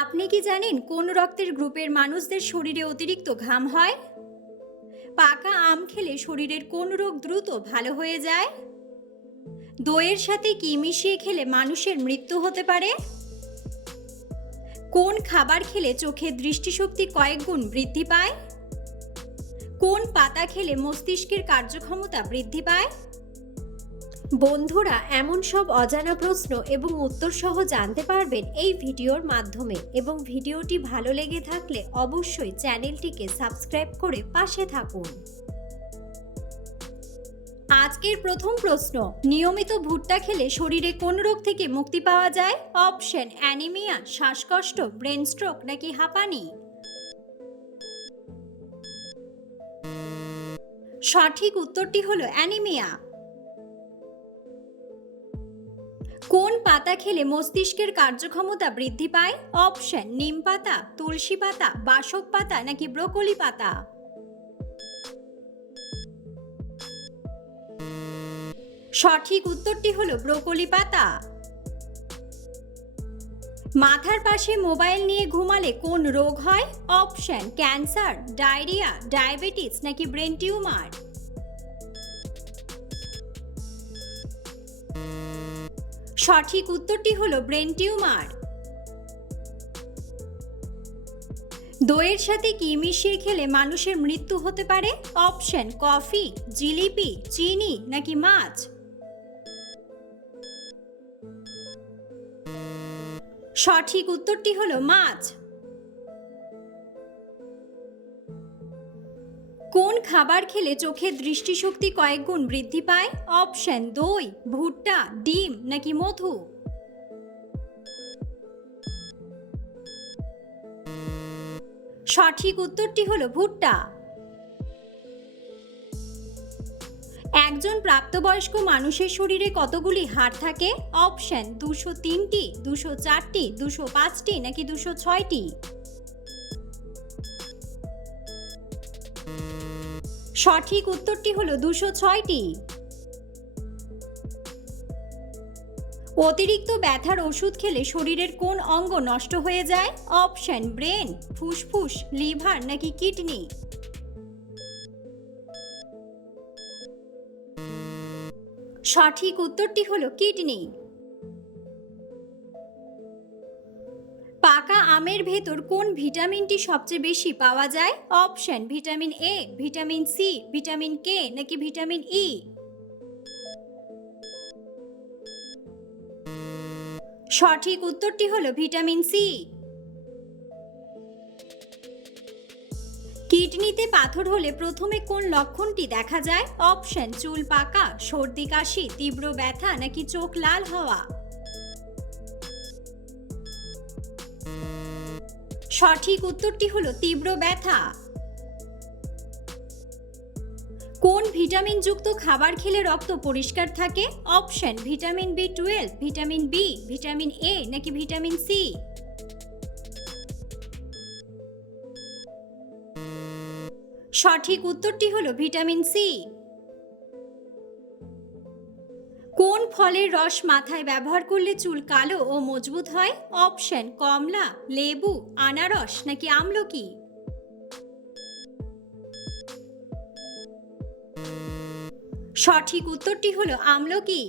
আপনি কি জানেন কোন রক্তের গ্রুপের মানুষদের শরীরে অতিরিক্ত ঘাম হয়? পাকা আম খেলে শরীরের কোন রোগ দ্রুত ভালো হয়ে যায়? দইয়ের সাথে কি মিশিয়ে খেলে মানুষের মৃত্যু হতে পারে? কোন খাবার খেলে চোখের দৃষ্টিশক্তি কয়েক গুণ বৃদ্ধি পায়? কোন পাতা খেলে মস্তিষ্কের কার্যক্ষমতা বৃদ্ধি পায়? বন্ধুরা, এমন সব অজানা প্রশ্ন এবং উত্তর সহ জানতে পারবেন এই ভিডিওর মাধ্যমে, এবং ভিডিওটি ভালো লেগে থাকলে অবশ্যই চ্যানেলটিকে সাবস্ক্রাইব করে পাশে থাকুন। আজকের প্রথম প্রশ্ন, নিয়মিত ভুট্টা খেলে শরীরে কোন রোগ থেকে মুক্তি পাওয়া যায়? অপশন: অ্যানিমিয়া, শ্বাসকষ্ট, ব্রেন স্ট্রোক নাকি হাঁপানি। সঠিক উত্তরটি হলো অ্যানিমিয়া। কোন পাতা খেলে মস্তিষ্কের কার্যক্ষমতা বৃদ্ধি পায়? অপশন: নিম পাতা, তুলসী পাতা, বাসক পাতা নাকি ব্রোকলি পাতা। সঠিক উত্তরটি হলো ব্রোকলি পাতা। মাথার পাশে মোবাইল নিয়ে ঘুমালে কোন রোগ হয়? অপশন: ক্যান্সার, ডায়রিয়া, ডায়াবেটিস নাকি ব্রেন টিউমার। সঠিক উত্তরটি হলো ব্রেন টিউমার। দইয়ের সাথে কি মিশিয়ে খেলে মানুষের মৃত্যু হতে পারে? অপশন: কফি, জিলিপি, চিনি নাকি মাছ। সঠিক উত্তরটি হলো মাছ। কোন খাবার খেলে চোখের দৃষ্টিশক্তি কয়েক গুণ বৃদ্ধি পায়? অপশন: দই, ভুট্টা, ডিম নাকি মধু। সঠিক উত্তরটি হলো ভুট্টা। একজন প্রাপ্তবয়স্ক মানুষের শরীরে কতগুলি হাড় থাকে? অপশন: 203টি, 204টি, 205টি নাকি 206টি। সঠিক উত্তরটি হলো 206টি। অতিরিক্ত ব্যথার ওষুধ খেলে শরীরের কোন অঙ্গ নষ্ট হয়ে যায়? অপশন: ব্রেন, ফুসফুস, লিভার নাকি কিডনি। সঠিক উত্তরটি হলো কিডনি। পাকা আমের ভেতর কোন ভিটামিনটি সবচেয়ে বেশি পাওয়া যায়? Option: vitamin A, vitamin C, vitamin K নাকি ভিটামিন ই। সঠিক উত্তরটি হলো ভিটামিন সি। কিডনিতে পাথর হলে প্রথমে কোন লক্ষণটি দেখা যায়? অপশন: চুল পাকা, সর্দি কাশি, তীব্র ব্যথা নাকি চোখ লাল হওয়া। সঠিক উত্তরটি হলো তীব্র ব্যথা। কোন ভিটামিন যুক্ত খাবার খেলে রক্ত পরিষ্কার থাকে? অপশন: ভিটামিন বি12, ভিটামিন বি, ভিটামিন এ নাকি ভিটামিন সি। সঠিক উত্তরটি হলো ভিটামিন সি। কোন ফলের রস মাথায় ব্যবহার করলে চুল কালো ও মজবুত হয়? অপশন: কমলা, লেবু, আনারস নাকি আমলকি। সঠিক উত্তরটি হলো আমলকি।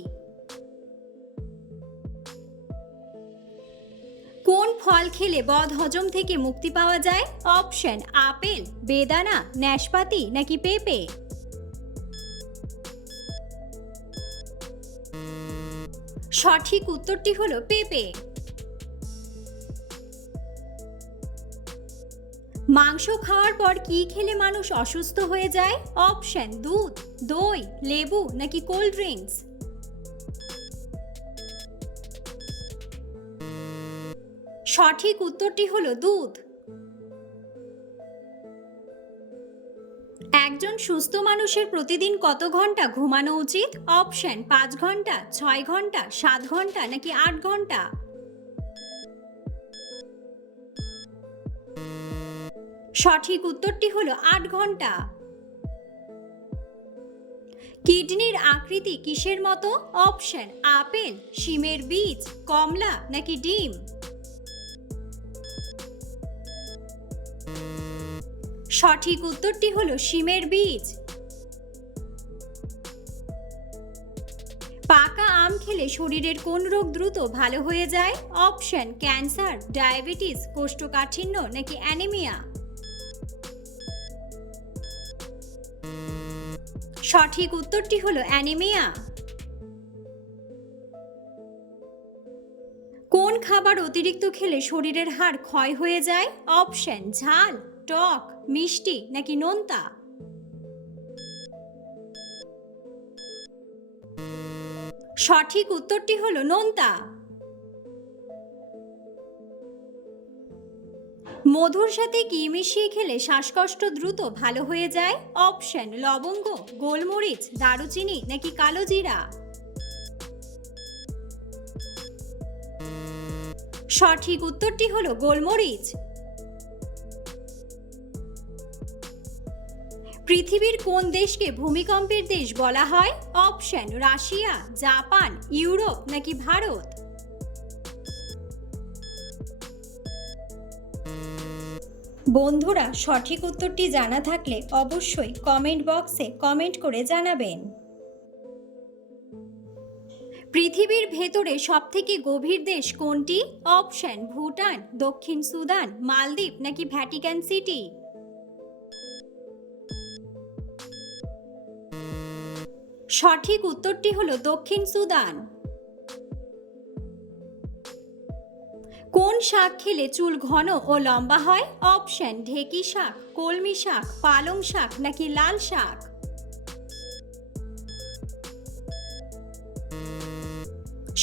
কোন ফল খেলে বদহজম থেকে মুক্তি পাওয়া যায়? অপশন: আপেল, বেদানা, নাশপাতি নাকি পেঁপে। সঠিক উত্তরটি হলো পেঁপে। মাংস খাওয়ার পর কি খেলে মানুষ অসুস্থ হয়ে যায়? অপশন: দুধ, দই, লেবু নাকি কোল্ড ড্রিঙ্কস। সঠিক উত্তরটি হলো দুধ। একজন সুস্থ মানুষের প্রতিদিন কত ঘন্টা ঘুমানো উচিত? অপশন: 5 ঘন্টা, 6 ঘন্টা, 7 ঘন্টা নাকি 8 ঘন্টা। সঠিক উত্তরটি হলো 8 ঘন্টা। কিডনির আকৃতি কিসের মতো? অপশন: আপেল, শিমের বীজ, কমলা নাকি ডিম। সঠিক উত্তরটি হলো শিমের বীজ। পাকা আম খেলে শরীরের কোন রোগ দ্রুত ভালো হয়ে যায়? অপশন ক্যান্সার, ডায়াবেটিস, কোষ্ঠকাঠিন্য নাকি অ্যানিমিয়া। সঠিক উত্তরটি হলো অ্যানিমিয়া। কোন খাবার অতিরিক্ত খেলে শরীরের হাড় ক্ষয় হয়ে যায়? অপশন ঝাল, টক, মিষ্টি নাকি নোনতা। সঠিক উত্তরটি হলো নোনতা। মধুর সাথে কি মিশিয়ে খেলে শ্বাসকষ্ট দ্রুত ভালো হয়ে যায়? অপশন লবঙ্গ, গোলমরিচ, দারুচিনি নাকি কালো জিরা। সঠিক উত্তরটি হলো গোলমরিচ। পৃথিবীর কোন দেশকে ভূমিকম্পের দেশ বলা হয়? অপশন রাশিয়া, জাপান, ইউরোপ নাকি ভারত। বন্ধুরা, সঠিক উত্তরটি জানা থাকলে অবশ্যই কমেন্ট বক্সে কমেন্ট করে জানাবেন। পৃথিবীর ভেতরে সবথেকে গভীর দেশ কোনটি? অপশন ভুটান, দক্ষিণ সুদান, মালদ্বীপ নাকি ভ্যাটিকান সিটি। সঠিক উত্তরটি হলো দক্ষিণ সুদান। কোন শাক খেলে চুল ঘন ও লম্বা হয়? অপশন ঢেঁকি শাক, কলমি শাক, পালং শাক নাকি লাল শাক।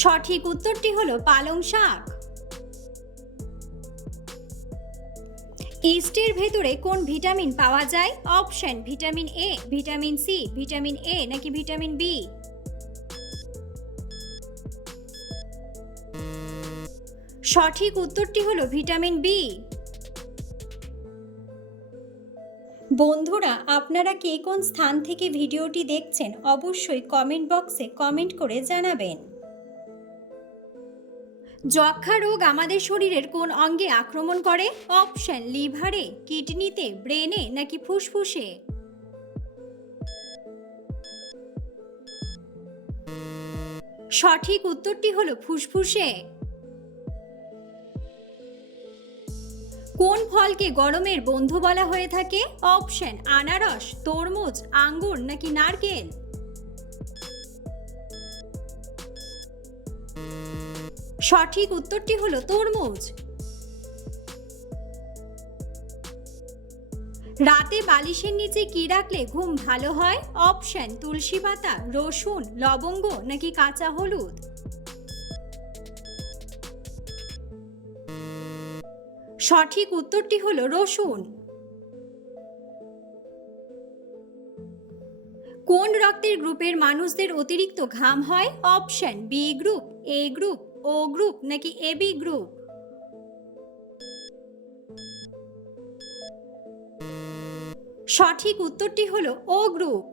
সঠিক উত্তরটি হলো পালং শাক। ইস্টের ভেতরে কোন ভিটামিন পাওয়া যায়? Option vitamin A, vitamin C, vitamin A নাকি ভিটামিন বি। সঠিক উত্তরটি হলো ভিটামিন বি। বন্ধুরা, আপনারা কে কোন স্থান থেকে ভিডিওটি দেখছেন অবশ্যই কমেন্ট বক্সে কমেন্ট করে জানাবেন। যক্ষ্মা রোগ আমাদের শরীরের কোন অঙ্গে আক্রমণ করে? অপশন লিভারে, কিডনিতে, ব্রেনে নাকি ফুসফুসে। সঠিক উত্তরটি হলো ফুসফুসে। কোন ফলকে গরমের বন্ধু বলা হয়ে থাকে? অপশন আনারস, তরমুজ, আঙ্গুর নাকি নারকেল। সঠিক উত্তরটি হলো তরমুজ। রাতে বালিশের নিচে কি রাখলে ঘুম ভালো হয়? অপশন তুলসী পাতা, রসুন, লবঙ্গ নাকি কাঁচা হলুদ। সঠিক উত্তরটি হলো রসুন। কোন রক্তের গ্রুপের মানুষদের অতিরিক্ত ঘাম হয়? অপশন বি গ্রুপ, এ গ্রুপ, ও গ্রুপ নাকি এবি গ্রুপ। সঠিক উত্তরটি হলো ও গ্রুপ।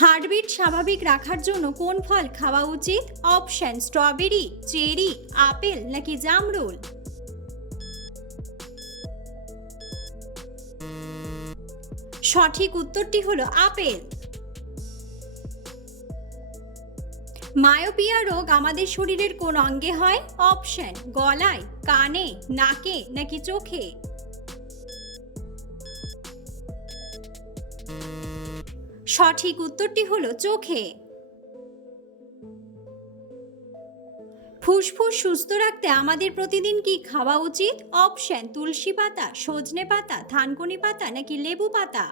হার্টবিট স্বাভাবিক রাখার জন্য কোন ফল খাওয়া উচিত? অপশন স্ট্রবেরি, চেরি, আপেল নাকি জামরুল। সঠিক উত্তরটি হলো আপেল। মায়োপিয়া রোগ আমাদের শরীরের কোন অঙ্গে হয়? অপশন গলায়, কানে, নাকে নাকি চোখে। সঠিক উত্তরটি হলো চোখে। ফুসফুস সুস্থ রাখতে আমাদের প্রতিদিন কি খাওয়া উচিত? অপশন তুলসী পাতা, সজনে পাতা, থানকুনি পাতা নাকি লেবু পাতা।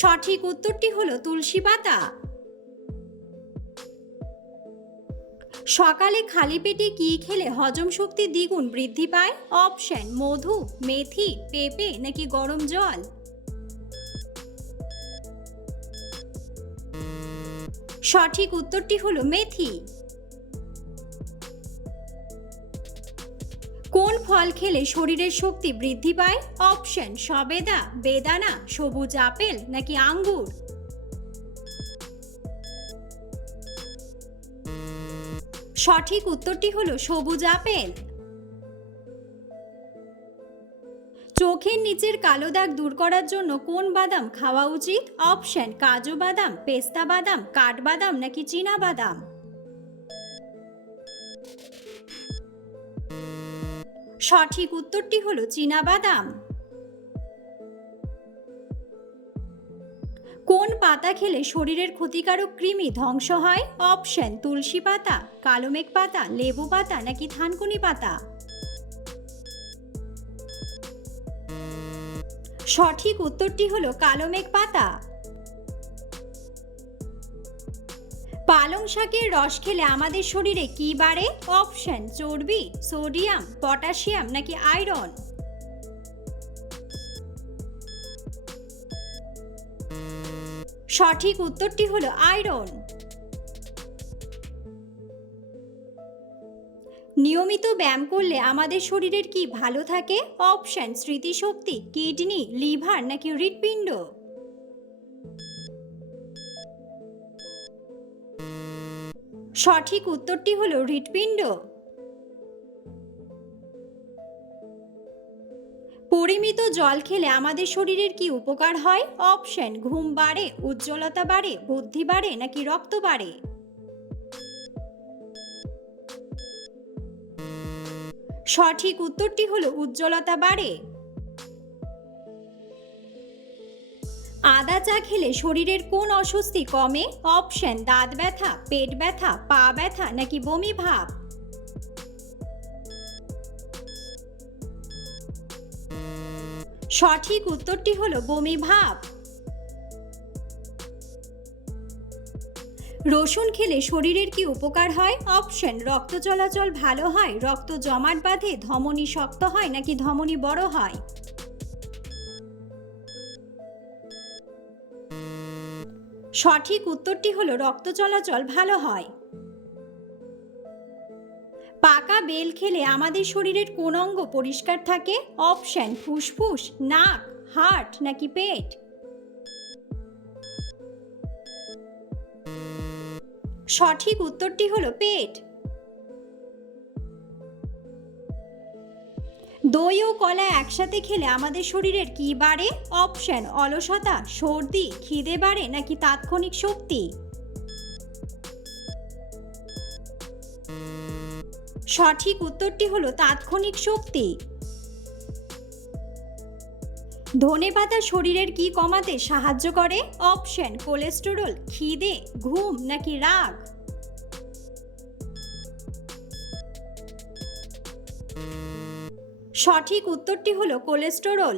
সঠিক উত্তরটি হলো তুলসী পাতা। সকালে খালি পেটে কি খেলে হজম শক্তি দ্বিগুণ বৃদ্ধি পায়? অপশন মধু, মেথি, পেঁপে নাকি গরম জল। সঠিক উত্তরটি হলো মেথি। কোন ফল খেলে শরীরের শক্তি বৃদ্ধি পায়? অপশন সবেদা, বেদানা, সবুজ আপেল নাকি আঙ্গুর। সঠিক উত্তরটি হলো সবুজ আপেল। চোখের নিচের কালো দাগ দূর করার জন্য কোন বাদাম খাওয়া উচিত? অপশন কাজু বাদাম, পেস্তা বাদাম, কাঠবাদাম নাকি চীনা বাদাম। সঠিক উত্তরটি হলো চীনা বাদাম। কোন পাতা খেলে শরীরের ক্ষতিকারক কৃমি ধ্বংস হয়? অপশন তুলসী পাতা, কালোমেঘ পাতা, লেবু পাতা নাকি থানকুনি পাতা। সঠিক উত্তরটি হলো কালোমেঘ পাতা। পালং শাকের রস খেলে আমাদের শরীরে কি বাড়ে? অপশন চর্বি, সোডিয়াম, পটাশিয়াম নাকি আয়রন। সঠিক উত্তরটি হলো আয়রন। নিয়মিত ব্যায়াম করলে আমাদের শরীরের কি ভালো থাকে? অপশন স্মৃতিশক্তি, কিডনি, লিভার নাকি হৃৎপিণ্ড। সঠিক উত্তরটি হলো হৃৎপিণ্ড। পরিমিত জল খেলে আমাদের শরীরের কি উপকার হয়? অপশন ঘুম বাড়ে, উজ্জ্বলতা বাড়ে, বুদ্ধি বাড়ে নাকি রক্ত বাড়ে। সঠিক উত্তরটি হলো উজ্জ্বলতা বাড়ে। আদা চা খেলে শরীরের কোন অস্বস্তি কমে? অপশন দাঁত ব্যথা, পেট ব্যথা, পা ব্যথা নাকি বমি ভাব। সঠিক উত্তরটি হলো বমি ভাব। রসুন খেলে শরীরের কি উপকার হয়? অপশন রক্ত চলাচল ভালো হয়, রক্ত জমাট বাঁধে, ধমনী শক্ত হয় নাকি ধমনী বড় হয়। সঠিক উত্তরটি হলো রক্ত চলাচল ভালো হয়। পাকা বেল খেলে আমাদের শরীরের কোন অঙ্গ পরিষ্কার থাকে? অপশন ফুসফুস, নাক, হার্ট নাকি পেট। সঠিক উত্তরটি হলো পেট। দই ও কলা একসাথে খেলে আমাদের শরীরের কি বাড়ে? অপশন অলসতা, সর্দি, খিদে বাড়ে নাকি তাৎক্ষণিক শক্তি। সঠিক উত্তরটি হলো তাৎক্ষণিক শক্তি। ধনেপাতা শরীরের কি কমাতে সাহায্য করে? অপশন কোলেস্টেরল, খিদে, ঘুম নাকি রাগ। সঠিক উত্তরটি হলো কোলেস্টেরল।